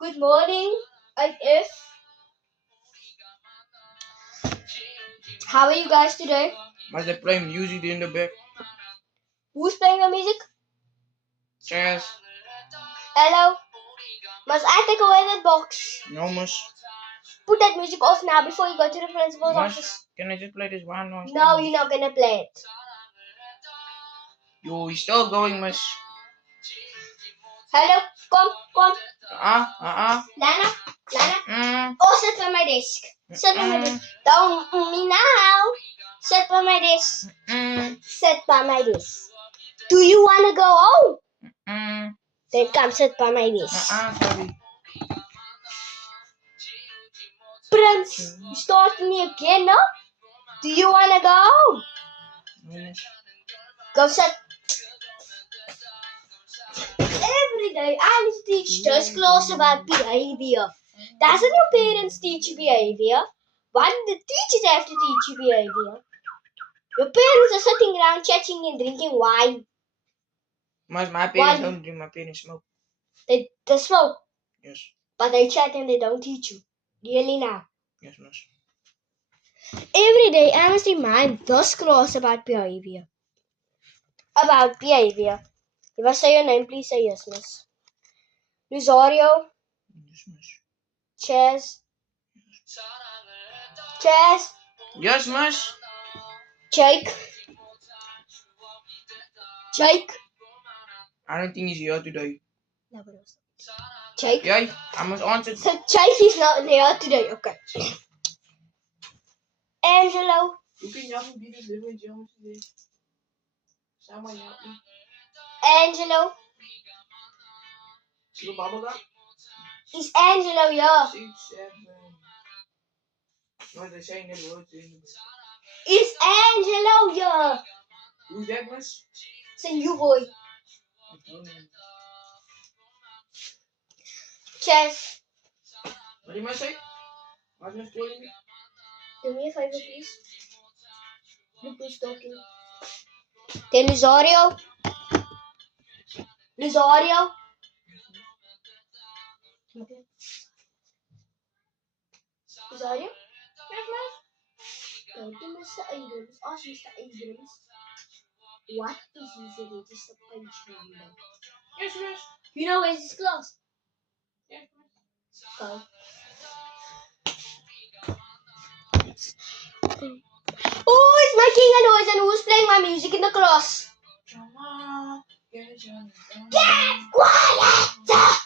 Good morning, if. How are you guys today? Mas they play music in the back. Who's playing the music? Chess. Hello? Must I take away that box? No, Mus. Put that music off now before you go to the principal's Mus, office. can I just play this one more? No, you're not gonna play it. You're still going, Mus. Hello? Kom. Lana. Oh, sit by my desk. Sit by my desk. Don't me now. Sit by my desk. Sit by my desk. Do you wanna go home? Then come sit by my desk. Sorry. Prince, you starting me again, no? Do you wanna go home? Go sit. Every day I need to teach this class about behavior. Doesn't your parents teach you behavior? Why do the teachers have to teach you behavior? Your parents are sitting around chatting and drinking wine. Mas my parents don't drink, my parents smoke. They smoke. Yes. But they chat and they don't teach you. Really now. Yes, Mus. Every day I must remind this class about behavior. About behavior. If I say your name, please say yes, Miss. Rosario. Yes, Mus. Chaz. Yes, Mus. Jake. I don't think he's here today. Jake. Yeah, I must answer. So Jake is not here today. Okay. Angelo. Angelo. Is Angelo here? 6, 7. No, they're saying that words in the Is Angelo here? Who's that, Mus? It's a new boy. Chess. What do you say? What's Mus calling me? Do me a favor, please. Look who's talking. Tell Rosario. Okay. Rosario? Yes, ma'am. Go to Mr. Abrams. Ask Mr. Abrams. What is his register page number? Yes, Mus. You know where's his class? Yes, Mus. Go. Oh, it's making a noise and who's playing my music in the class? Get quiet!